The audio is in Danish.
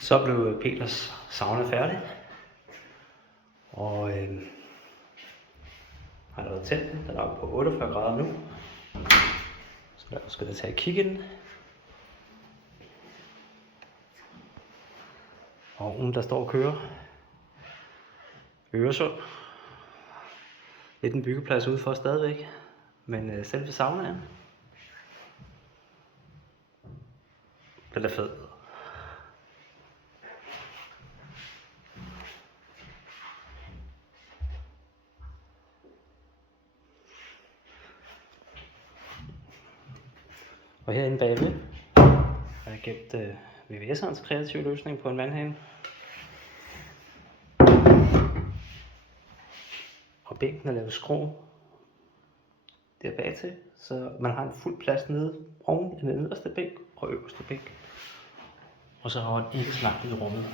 Så blev Peters sauna færdig, og har lavet telt. Den er oppe på 48 grader nu. Så der skal jeg tage et kig i den. Ovnen, der står og kører. Øresund. Lidt en byggeplads udenfor stadigvæk, men selve saunaen, den er fed. Og herinde bagved har jeg gemt VVS'ernes kreative løsning på en vandhane. Og bænken er lavet skrå der bag til, så man har en fuld plads nede oven i den nederste bænk og øverste bænk. Og så har man ikke så langt i rummet.